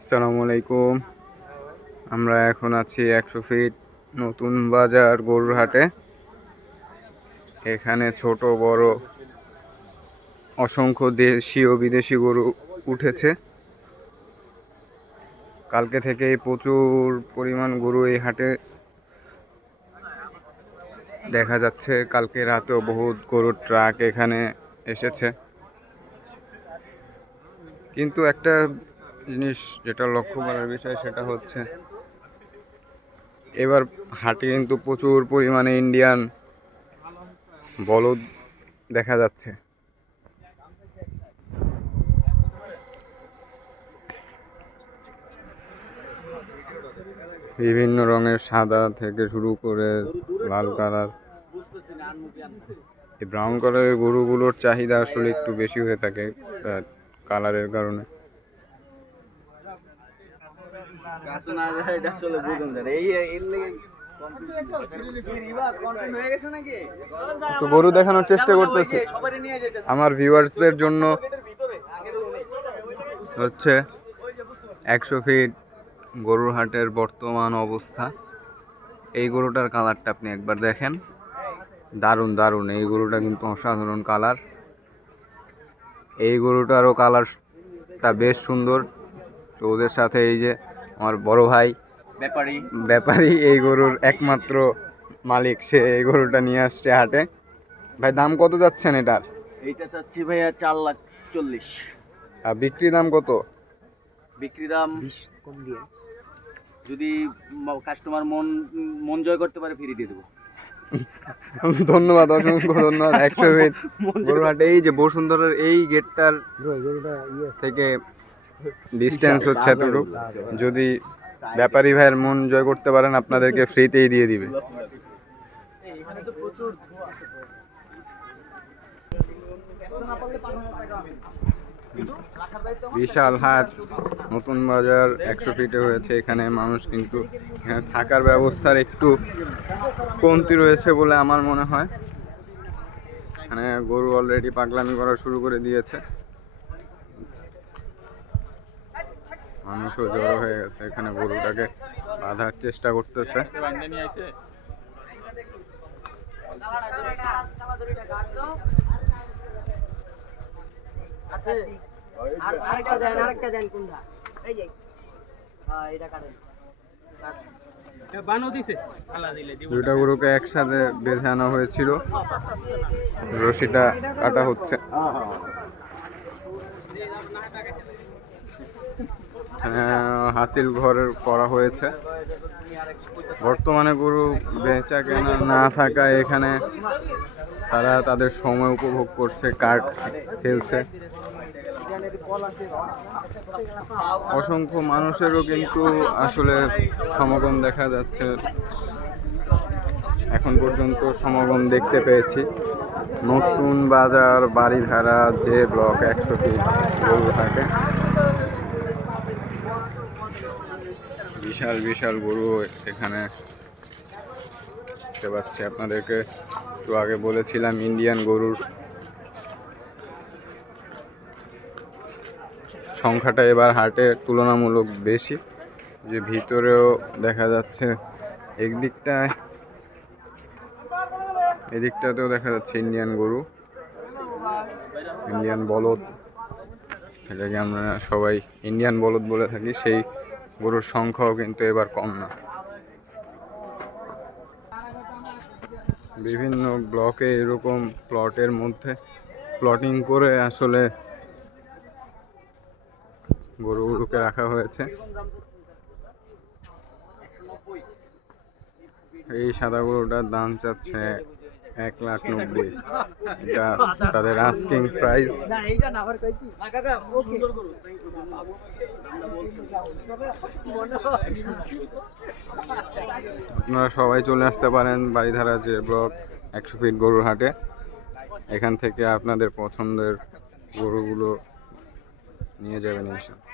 আসসালামু আলাইকুম। আমরা এখন আছি 100 ফিট নতুন বাজার গরুর হাটে। এখানে ছোট বড় অসংখ্য দেশি ও বিদেশি গরু উঠেছে। কালকে থেকেই প্রচুর পরিমাণ গরু এই হাটে দেখা যাচ্ছে। কালকে রাতেও বহুত গরুর ট্রাক এখানে এসেছে। কিন্তু একটা জিনিস যেটা লক্ষ্য করার বিষয় সেটা হচ্ছে এবার হাটে কিন্তু প্রচুর পরিমাণে ইন্ডিয়ান বলদ দেখা যাচ্ছে। বিভিন্ন রঙের সাদা থেকে শুরু করে লাল কালার, এই ব্রাউন কালারের গরুগুলোর চাহিদা আসলে একটু বেশি হয়ে থাকে কালারের কারণে। তো গরু দেখানোর চেষ্টা করতেছি আমার ভিউয়ার্সদের জন্য। হচ্ছে 100 ফিট গরুর হাটের বর্তমান অবস্থা। এই গরুটার কালারটা আপনি একবার দেখেন, দারুণ দারুণ। এই গরুটা কিন্তু অসাধারণ কালার। এই গরুটারও কালারটা বেশ সুন্দর। তো ওদের সাথে এই যে আমার বড় ভাই ব্যাপারী এই গরুর একমাত্র মালিক, সে এই গরুটা নিয়ে আসছে হাটে। ভাই দাম কত যাচ্ছেন এটার? এইটা চাচ্ছি ভাইয়া 4,40,000। আর বিক্রি দাম কত? বিক্রি দাম 20 কম দিয়ে, যদি কাস্টমার মন জয় করতে পারে ফ্রি দিয়ে দেবো। ধন্যবাদ, অসংখ্য ধন্যবাদ। 100 ফিট গরুর হাটে এই যে বসুন্ধরার এই গেটটার থেকে ডিস্টেন্স হচ্ছে এতটুকু। যদি ব্যাপারী ভাইয়ের মন জয় করতে পারেন আপনাদেরকে ফ্রিতেই দিয়ে দিবে। বিশাল হাট নতুন বাজার 100 ফিটে হয়েছে। এখানে মানুষ কিন্তু এখানে থাকার ব্যবস্থার একটু কমতি রয়েছে বলে আমার মনে হয়। এখানে গরু অলরেডি পাগলামি করা শুরু করে দিয়েছে, মানুষও জড়ো হয়ে গেছে। এখানে গরুটাকে বাঁধার চেষ্টা করতেছে। দুইটা গরুকে একসাথে বেঁধে আনা হয়েছিল, রশিটা কাটা হচ্ছে। হাসিল ঘর করা হয়েছে। বর্তমানে গরু বেচা কেনা না থাকায় এখানে তারা তাদের সময় উপভোগ করছে, কার্ড খেলছে। অসংখ্য মানুষেরও কিন্তু আসলে সমাগম দেখা যাচ্ছে। এখন পর্যন্ত সমাগম দেখতে পেয়েছি নতুন বাজার বাড়িধারা যে ব্লক 100 ফিট গরু হাটে। বিশাল বিশাল গরু এখানে দেখতে পাচ্ছি। আপনাদেরকে একটু আগে বলেছিলাম ইন্ডিয়ান গরুর সংখ্যাটা এবার হাটে তুলনামূলক বেশি। যে ভিতরেও দেখা যাচ্ছে এদিকটাতেও দেখা যাচ্ছে ইন্ডিয়ান গরু, ইন্ডিয়ান বলদ, এটাকে আমরা সবাই ইন্ডিয়ান বলদ বলে থাকি। সেই গরুর সংখ্যাও কিন্তু এবার কম না। বিভিন্ন ব্লকে এরকম প্লটের মধ্যে প্লটিং করে আসলে গরুগুলোকে রাখা হয়েছে। এই সাদা গরুটার দাম চাচ্ছে 1,90,000। এটা তাদের আস্কিং প্রাইস। আপনারা সবাই চলে আসতে পারেন বাড়িধারা যে ব্লক 100 ফিট গরুর হাটে। এখান থেকে আপনাদের পছন্দের গরুগুলো নিয়ে যাবেন ইনশাআল্লাহ।